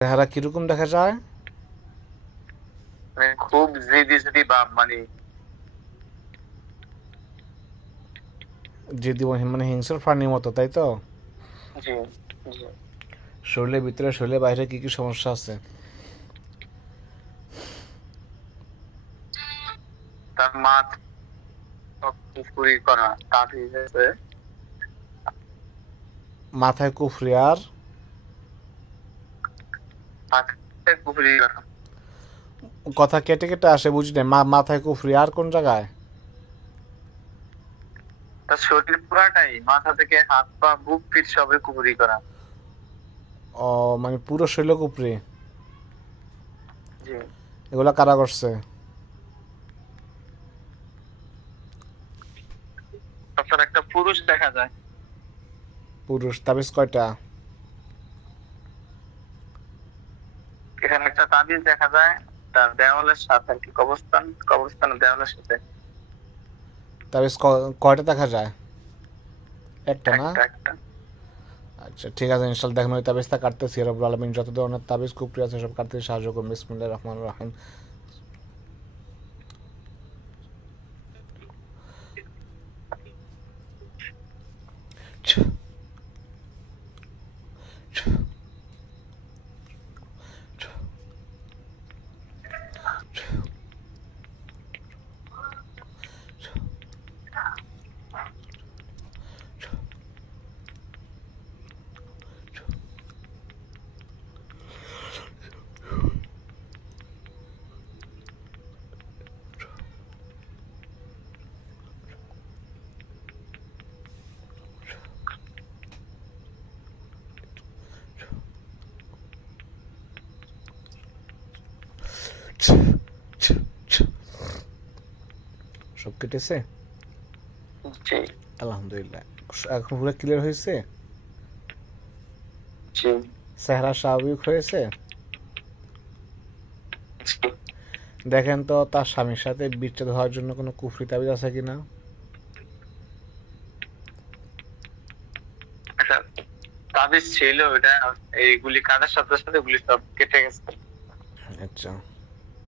চেহারা কিরকম দেখা যায়? মানে খুব জিদি ভাব, মানে যদি মানে হিংস্র প্রাণীর মতো, তাই তো? জি জি। শরীরের ভিতরে শরীরের বাইরে কি কি সমস্যা আছে? তার মাথা কুফরি করা, তাবিজ আছে। মাথায় কুফরি আর মাথায় কুফরি করা। কথা কেটে কেটে আসে, বুঝি না। মাথায় কুফরি আর কোন জায়গায়? তার শরীর পুরাটাই, মাথা থেকে হাত পা বুক পিঠ সবে কুফরি করা। ও, মানে পুরো শরীর কুফরি। জি। এগুলা কারা করছে? তারপর একটা পুরুষ দেখা যায়। পুরুষ। তাবিজ কয়টা? এখানে একটা তাবিজ দেখা যায়, তার দেওয়ালের সাথে আর কি, কবরস্থানের দেওয়ালের সাথে। তাবিজ কয়টা দেখা যায়? একটা না? একটা একটা। আচ্ছা, ঠিক আছে, ইনশাল্লাহ দেখেন ওই তাবিজটা কাটতেছি। রব্বুল আলামিন যত ধরনের তাবিজ কুফরি আছে সব কাটতে সাহায্য করুন। বিসমিল্লাহির রহমানির রহিম। সব কেটেছে? জি আলহামদুলিল্লাহ। এখন পুরো ক্লিয়ার হয়েছে? জি চেহারা স্বাভাবিক হয়েছে? জি। দেখেন তো তার স্বামীর সাথে বিচ্ছেদ হওয়ার জন্য কোনো কুফরি তাবিজ আছে কিনা। একটা তাবিজ ছিল, ওটা এইগুলি কাটার সাথে সাথে ওগুলি সব কেটে গেছে। আচ্ছা।